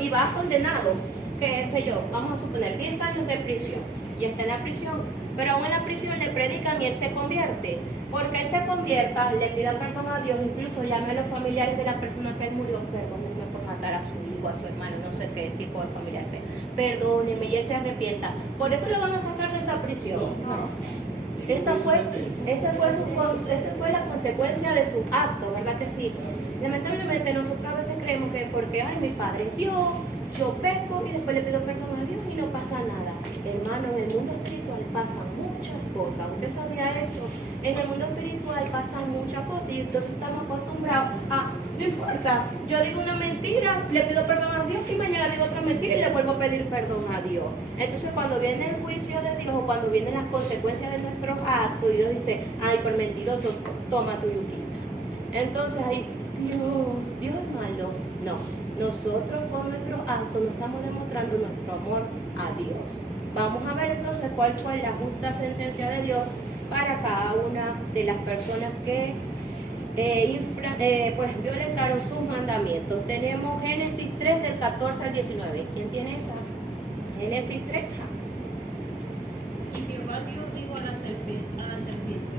y va condenado, qué sé yo, vamos a suponer 10 años de prisión, y está en la prisión, pero aún en la prisión le predican y él se convierte. Porque él se convierta, le pida perdón a Dios, incluso llame a los familiares de la persona que él murió, perdónenme por matar a su hijo, a su hermano, no sé qué tipo de familiar sea, perdóneme, y él se arrepienta. Por eso lo van a sacar de esa prisión. Esa fue la consecuencia de su acto, ¿verdad que sí? Lamentablemente nosotros a veces creemos que porque, ay, mi padre es Dios, yo peco y después le pido perdón a Dios y no pasa nada. Hermano, en el mundo espiritual pasan muchas cosas. ¿Usted sabía eso? En el mundo espiritual pasan muchas cosas y entonces estamos acostumbrados a, no importa, yo digo una mentira, le pido perdón a Dios y mañana digo otra mentira y le vuelvo a pedir perdón a Dios. Entonces cuando viene el juicio de Dios o cuando vienen las consecuencias de nuestros actos y Dios dice, ay, por mentiroso, toma tu yuquita. Entonces, ay, Dios es malo. No, nosotros con nuestros actos nos estamos demostrando nuestro amor a Dios. Vamos a ver entonces cuál fue la justa sentencia de Dios para cada una de las personas que violentaron sus mandamientos. Tenemos Génesis 3 del 14 al 19. ¿Quién tiene esa? Génesis 3. Y Jehová Dios dijo a la serpiente,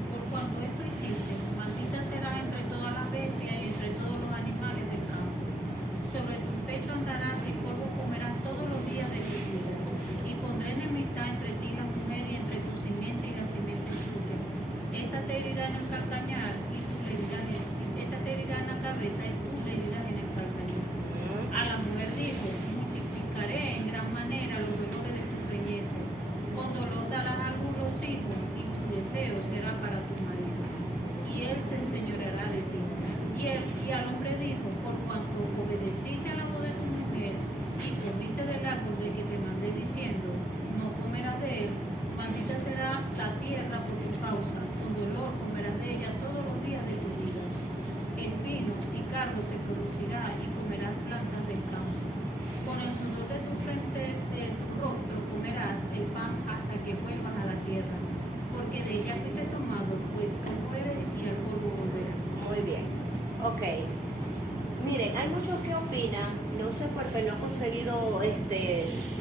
por cuanto esto hiciste, maldita serás entre todas las bestias y entre todos los animales del campo. Sobre tu pecho andarás y polvo comerás todos los días de tu vida. Y pondré enemistad entre ti y la mujer y entre tu simiente y la simiente tuya. Esta te herirá en el calcañar y tú le herirás esta te herirá en la cabeza y tú le herirás en el calcañar. A la mujer dijo, multiplicaré en gran manera los dolores de tu preñez. Con dolor darás a luz los hijos y tu deseo será para tu marido. Y él se enseñoreará de ti. Y a los Miren, hay muchos que opinan, no sé por qué no he conseguido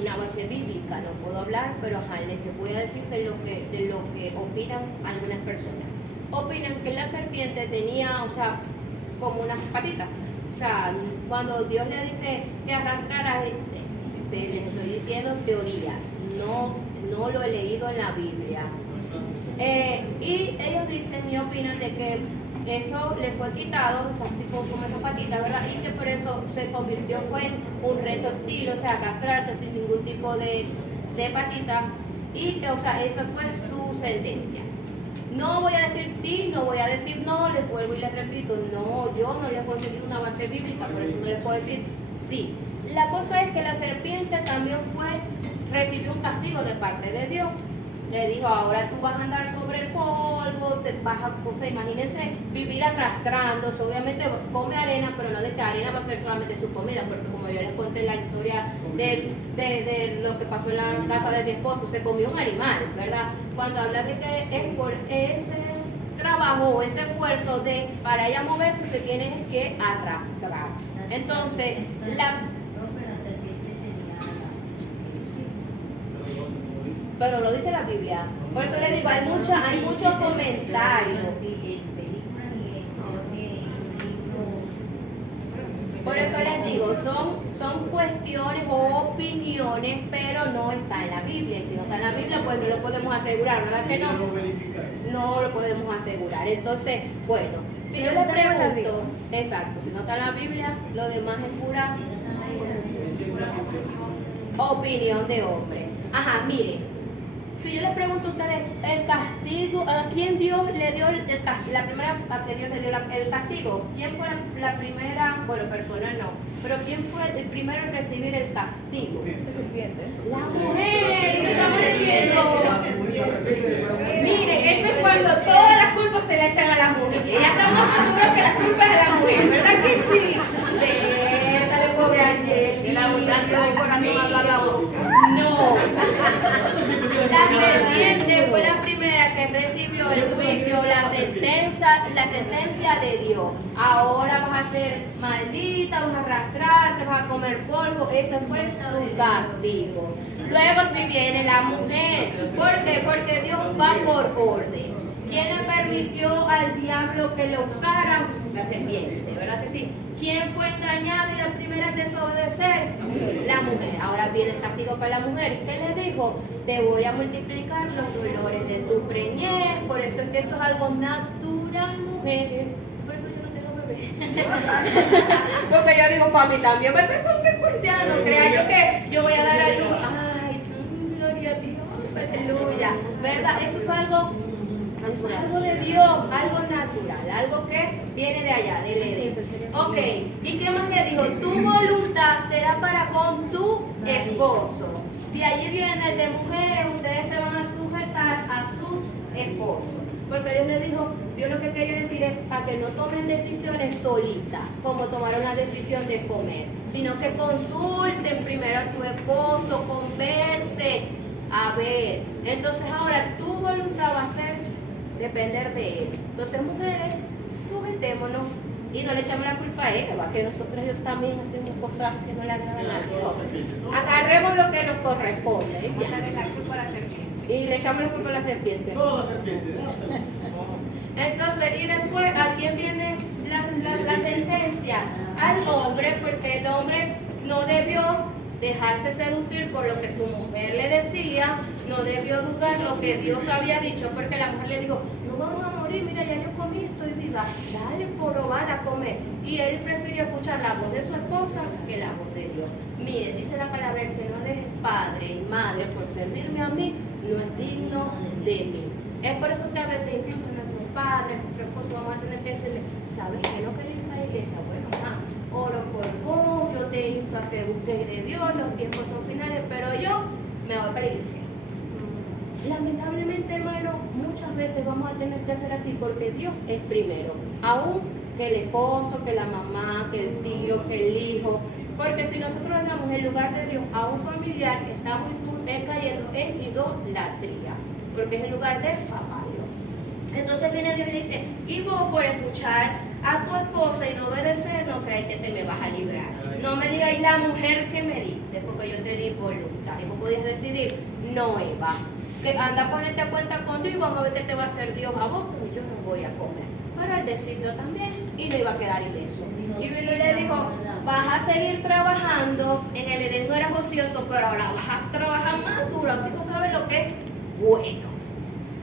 una base bíblica, no puedo hablar, pero ajá, les voy a decir de lo que opinan algunas personas. Opinan que la serpiente tenía, o sea, como unas patitas. O sea, cuando Dios le dice que arrastrara, les estoy diciendo teorías, no lo he leído en la Biblia. Y ellos dicen y opinan de que eso le fue quitado, tipo como esa patita, ¿verdad? Y que por eso se convirtió fue en un retortil, o sea, arrastrarse sin ningún tipo de patita, y que, o sea, esa fue su sentencia. No voy a decir sí, no voy a decir no, les vuelvo y les repito, no, yo no les he conseguido una base bíblica, por eso no les puedo decir sí. La cosa es que la serpiente también recibió un castigo de parte de Dios. Le dijo, ahora tú vas a andar sobre el polvo, imagínense vivir arrastrándose, obviamente come arena, pero no de que arena va a ser solamente su comida, porque como yo les conté la historia de lo que pasó en la casa de mi esposo, se comió un animal, ¿verdad? Cuando habla de que es por ese trabajo, ese esfuerzo para ella moverse, se tiene que arrastrar. Entonces, pero lo dice la Biblia. Por eso le digo, hay muchos comentarios. Por eso les digo, son cuestiones o opiniones, pero no está en la Biblia. Y si no está en la Biblia, pues no lo podemos asegurar, ¿verdad que no? No lo podemos asegurar. Entonces, bueno, si yo le pregunto, exacto, si no está en la Biblia, lo demás es pura opinión de hombre. Ajá, miren. Si yo les pregunto a ustedes, el castigo, ¿a quién Dios le dio la primera, a que Dios le dio el castigo? ¿Quién fue la primera, bueno, persona no, pero quién fue el primero en recibir el castigo? La mujer, ¿qué estamos viendo? Miren, eso es cuando todas las culpas se le echan a la mujer. Ya estamos seguros que la culpa es de la mujer, ¿verdad que sí? Dale, pobre Ángel, que la abundancia del corazón habla la boca. No. La serpiente fue la primera que recibió el juicio, la sentencia de Dios. Ahora vas a ser maldita, vas a arrastrarte, vas a comer polvo. Ese fue su castigo. Luego si viene la mujer. ¿Por qué? Porque Dios va por orden. ¿Quién le permitió al diablo que lo usara? La serpiente, ¿verdad que sí? ¿Quién fue engañada y la primera en desobedecer? La mujer. Ahora viene el castigo para la mujer. ¿Qué le dijo? Te voy a multiplicar los dolores de tu preñez. Por eso es que eso es algo natural, mujer. Por eso yo no tengo bebé. Porque yo digo, para mí también va a ser consecuencia. No crea yo que yo voy a dar a luz. Ay, gloria a Dios, aleluya. ¿Verdad? Eso es algo de Dios, algo natural, algo que viene de allá, del Edén. Ok, ¿y qué más le dijo? Tu voluntad será para con tu esposo. De allí viene de mujeres, ustedes se van a sujetar a sus esposos. Porque Dios le dijo, Dios lo que quería decir es para que no tomen decisiones solitas, como tomaron la decisión de comer, sino que consulten primero a su esposo, conversen, a ver. Entonces ahora tu voluntad va a ser depender de él. Entonces, mujeres, sujetémonos y no le echamos la culpa a Eva, que nosotros ellos también hacemos cosas que no le agradan a Dios. Agarremos lo que nos corresponde. Y le echamos la culpa a la serpiente. Toda la serpiente. Entonces, y después, ¿a quién viene la sentencia? Al hombre, porque el hombre no debió dejarse seducir por lo que su mujer le decía, no debió dudar lo que Dios había dicho, porque la mujer le dijo, no vamos a morir, mira, ya yo comí, estoy viva, dale por probar a comer. Y él prefirió escuchar la voz de su esposa que la voz de Dios. Mire, dice la palabra, que no dejes padre y madre por servirme a mí, no es digno de mí. Es por eso que a veces incluso nuestros padres, nuestro esposo, vamos a tener que decirle, ¿sabes que no querés ir a la iglesia? Bueno, oro por vos, yo te insto a que busques de Dios, los tiempos son finales, pero yo me voy para la iglesia. Lamentablemente, hermano, muchas veces vamos a tener que hacer así porque Dios es primero, aún que el esposo, que la mamá, que el tío, que el hijo, porque si nosotros le damos el lugar de Dios a un familiar, estamos cayendo en idolatría, porque es el lugar de papá Dios. Entonces viene Dios y dice, y vos por escuchar a tu esposa y no obedecer, no creas que te me vas a librar. No me digas, y la mujer que me diste, porque yo te di voluntad. Y vos podías decidir, no, Eva, que anda a ponerte a cuenta con Dios y vamos a ver qué te va a hacer Dios a vos, pero yo no voy a comer. Pero él decidió también y no iba a quedar ileso. Y vino y le dijo, vas a seguir trabajando, en el Edén no eras ocioso, pero ahora vas a trabajar más duro, así que sabes lo que es bueno.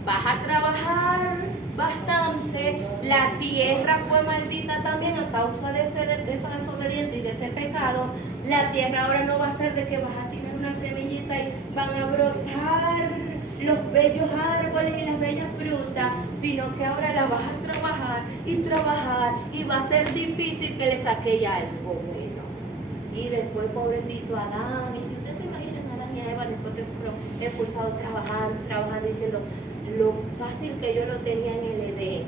Vas a trabajar bastante, la tierra fue maldita también a causa de esa desobediencia y de ese pecado. La tierra ahora no va a ser de que vas a tener una semillita y van a brotar los bellos árboles y las bellas frutas, sino que ahora la vas a trabajar y va a ser difícil que le saque algo bueno. Y después, pobrecito Adán, y ustedes se imaginan a Adán y a Eva después que fueron expulsados trabajando, diciendo lo fácil que yo lo tenía en el Edén,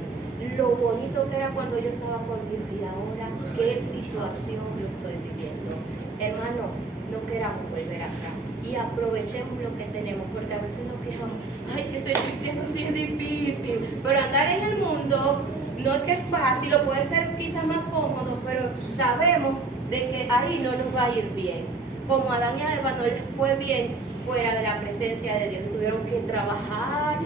lo bonito que era cuando yo estaba con Dios, y ahora qué situación yo estoy viviendo. Hermano, no queramos volver atrás y aprovechemos lo que tenemos, porque a veces nos quejamos, ay, que ser cristiano sí es difícil, pero andar en el mundo no es que es fácil, o puede ser quizás más cómodo, pero sabemos de que ahí no nos va a ir bien. Como a Adán y a Eva no les fue bien fuera de la presencia de Dios, tuvieron que trabajar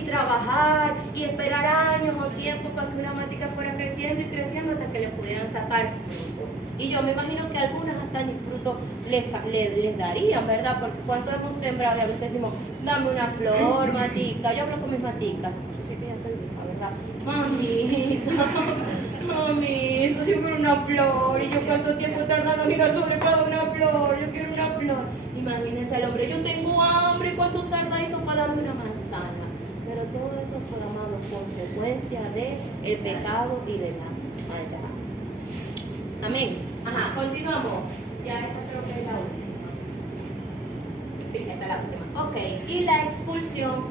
y esperar años o tiempo para que una matica fuera creciendo y creciendo hasta que le pudieran sacar fruto. Y yo me imagino que algunas hasta ni fruto les darían, ¿verdad? Porque cuánto hemos sembrado y a veces decimos, dame una flor, matica. Yo hablo con mis maticas, no sé si ya estoy vieja, ¿verdad? Mamita, yo quiero una flor. Y yo cuánto tiempo tardando en ir a sobre cada una flor, yo quiero una flor. Imagínense al hombre, yo tengo hambre, ¿cuánto tardadito para darme una manzana? Pero todo eso fue, amado, consecuencia del pecado y de la maldad. Amén. Ajá, continuamos. Ya esta creo que es la última. Sí, esta es la última. Ok, y la expulsión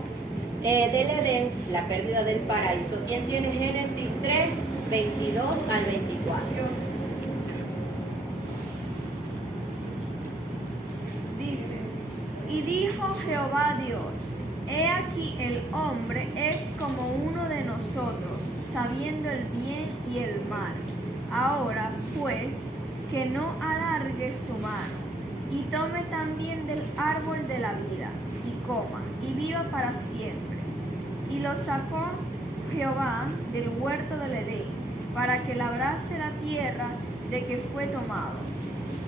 del Edén, la pérdida del paraíso. ¿Quién tiene Génesis 3, 22 al 24? Dice, y dijo Jehová Dios, he aquí el hombre es como uno de nosotros, sabiendo el bien y el mal. Ahora, pues, que no alargue su mano, y tome también del árbol de la vida, y coma, y viva para siempre. Y lo sacó Jehová del huerto del Edén, para que labrase la tierra de que fue tomado.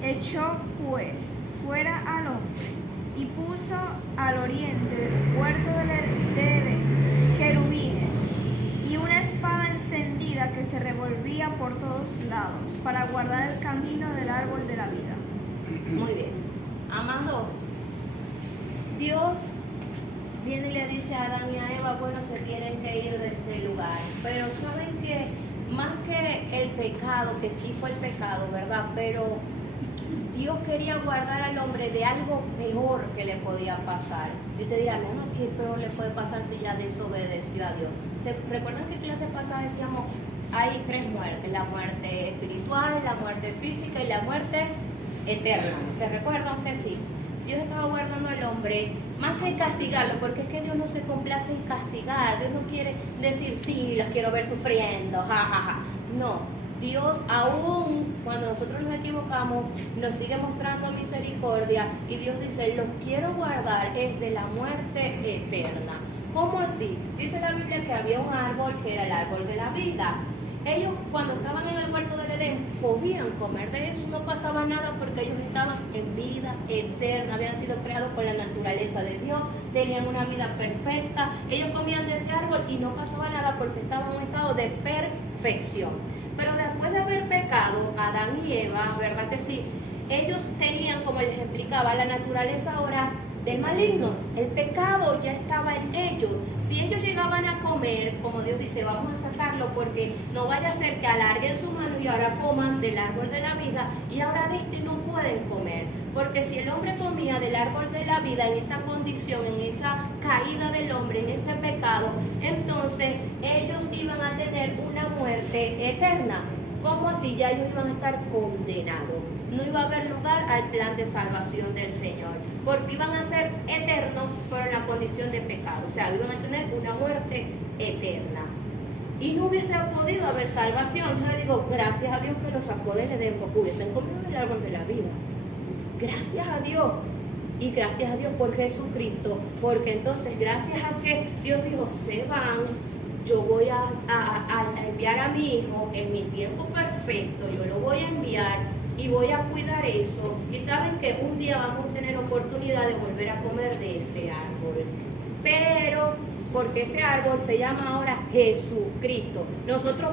Echó, pues, fuera al hombre, y puso al oriente del huerto del Edén querubines, y una espada encendida que se revolvía por todos lados para guardar el camino del árbol de la vida. Muy bien. Amados, Dios viene y le dice a Adán y a Eva, bueno, se tienen que ir de este lugar. Pero saben que más que el pecado, que sí fue el pecado, ¿verdad? Pero Dios quería guardar al hombre de algo peor que le podía pasar. Y te dirán, no, ¿qué peor le puede pasar si ya desobedeció a Dios? ¿Recuerdan que en clase pasada decíamos, hay tres muertes? La muerte espiritual, la muerte física y la muerte eterna. ¿Se recuerdan que sí? Dios estaba guardando al hombre, más que castigarlo, porque es que Dios no se complace en castigar. Dios no quiere decir, sí, los quiero ver sufriendo, jajaja. No, Dios aún cuando nosotros nos equivocamos, nos sigue mostrando misericordia y Dios dice, los quiero guardar es de la muerte eterna. ¿Cómo así? Dice la Biblia que había un árbol que era el árbol de la vida. Ellos cuando estaban en el huerto del Edén podían comer de eso, no pasaba nada porque ellos estaban en vida eterna, habían sido creados por la naturaleza de Dios, tenían una vida perfecta, ellos comían de ese árbol y no pasaba nada porque estaban en un estado de perfección. Pero después de haber pecado, Adán y Eva, ¿verdad que sí? Ellos tenían, como les explicaba, la naturaleza ahora del maligno. El pecado ya estaba en ellos. Si ellos llegaban a comer, como Dios dice, vamos a sacarlo porque no vaya a ser que alarguen su mano y ahora coman del árbol de la vida y ahora de este no pueden comer. Porque si el hombre comía del árbol de la vida en esa condición, en esa caída del hombre, en ese pecado, entonces ellos iban a tener una muerte eterna. ¿Cómo así? Ya ellos iban a estar condenados. No iba a haber lugar al plan de salvación del Señor, porque iban a ser eternos, pero en la condición de pecado. O sea, iban a tener una muerte eterna. y no hubiese podido haber salvación. Yo le digo, gracias a Dios que los sacó del Edén, porque hubiesen comido el árbol de la vida. Gracias a Dios. Y gracias a Dios por Jesucristo, porque entonces gracias a que Dios dijo, se van, yo voy a enviar a mi hijo en mi tiempo perfecto, yo lo voy a enviar y voy a cuidar eso. Y saben que un día vamos a tener oportunidad de volver a comer de ese árbol. Pero porque ese árbol se llama ahora Jesucristo. Nosotros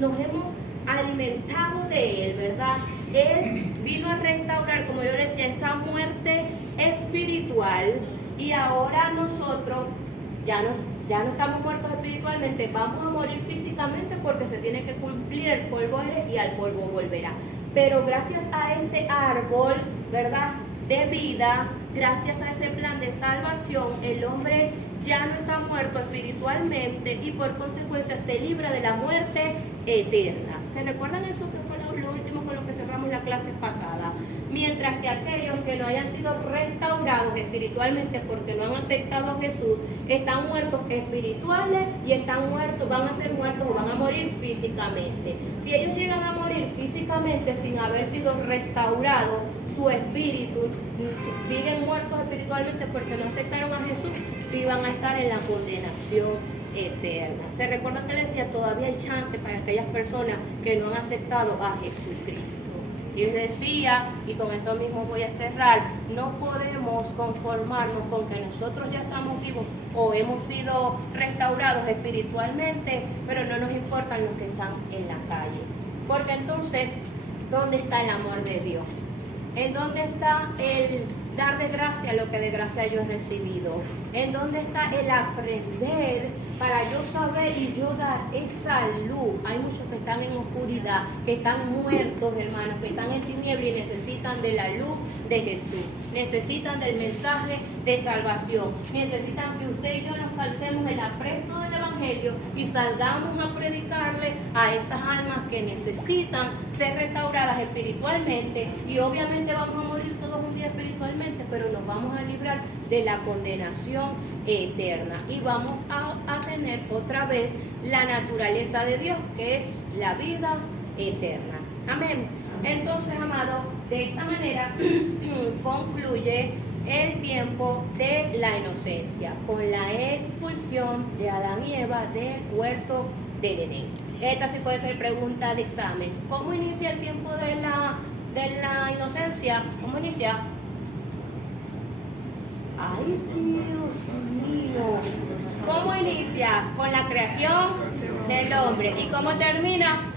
nos hemos alimentado de Él, ¿verdad? Él vino a restaurar, como yo decía, esa muerte espiritual, y ahora nosotros ya no estamos muertos espiritualmente, vamos a morir físicamente porque se tiene que cumplir el polvo eres y al polvo volverá. Pero gracias a ese árbol, ¿verdad?, de vida, gracias a ese plan de salvación, el hombre ya no está muerto espiritualmente y por consecuencia se libra de la muerte eterna. ¿Se recuerdan eso que fue lo último con lo que cerramos la clase pasada? Mientras que aquellos que no hayan sido restaurados espiritualmente porque no han aceptado a Jesús, están muertos espirituales y van a ser muertos o van a morir físicamente. Si ellos llegan a morir físicamente sin haber sido restaurados, su espíritu, siguen muertos espiritualmente porque no aceptaron a Jesús, sí van a estar en la condenación eterna. Se recuerda que le decía, todavía hay chance para aquellas personas que no han aceptado a Jesucristo. Y les decía, y con esto mismo voy a cerrar, no podemos conformarnos con que nosotros ya estamos vivos o hemos sido restaurados espiritualmente, pero no nos importan los que están en la calle. Porque entonces, ¿dónde está el amor de Dios? ¿En dónde está el dar de gracia lo que de gracia yo he recibido? ¿En dónde está el aprender para yo saber y yo dar esa luz? Hay muchos que están en oscuridad, que están muertos, hermanos, que están en tiniebla y necesitan de la luz de Jesús. Necesitan del mensaje de salvación. Necesitan que usted y yo nos calcemos el apresto del Evangelio y salgamos a predicarle a esas almas que necesitan ser restauradas espiritualmente. Y obviamente vamos a morir todos un día espiritualmente, pero nos vamos a librar de la condenación eterna y vamos a tener otra vez la naturaleza de Dios, que es la vida eterna. Amén. Entonces, amados, de esta manera concluye el tiempo de la inocencia con la expulsión de Adán y Eva del huerto del Edén. Esta sí puede ser pregunta de examen. ¿Cómo inicia el tiempo de la inocencia? ¿Cómo inicia? ¡Ay, Dios mío! ¿Cómo inicia? Con la creación del hombre. ¿Y cómo termina?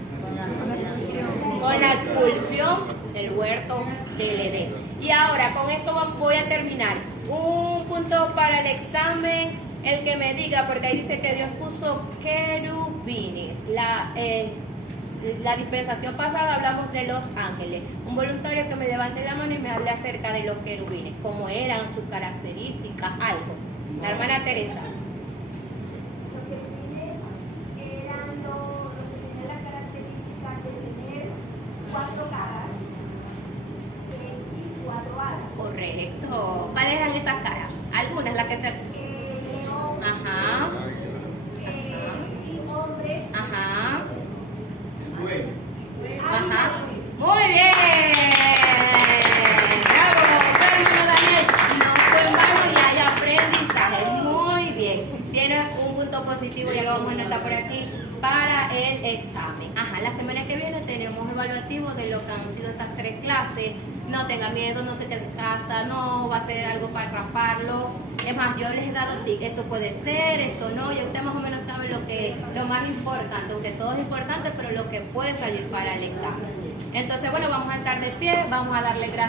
Con la expulsión del huerto del Edén. Y ahora, con esto voy a terminar. Un punto para el examen, el que me diga, porque ahí dice que Dios puso querubines. La dispensación pasada hablamos de los ángeles. Un voluntario que me levante la mano y me hable acerca de los querubines, cómo eran, sus características, algo. La hermana Teresa. Los querubines eran los que tenían la característica de tener 4 caras y 4 alas. Correcto. ¿Cuáles eran esas caras? Algunas, las que se... León, Ajá. hombre, Ajá. águila. Ajá. Muy bien. Bravo, hermano Daniel. No fue en vano y hay aprendizaje. Muy bien. Tiene un punto positivo, ya lo vamos a anotar por aquí, para el examen. Ajá, la semana que viene tenemos evaluativo de lo que han sido estas 3 clases. No tenga miedo, no se quede en casa, no va a hacer algo para atraparlo. Es más, yo les he dado tips, esto puede ser, esto no, y usted más o menos sabe lo más importante, aunque todo es importante, pero lo que puede salir para el examen. Entonces, bueno, vamos a estar de pie, vamos a darle gracias.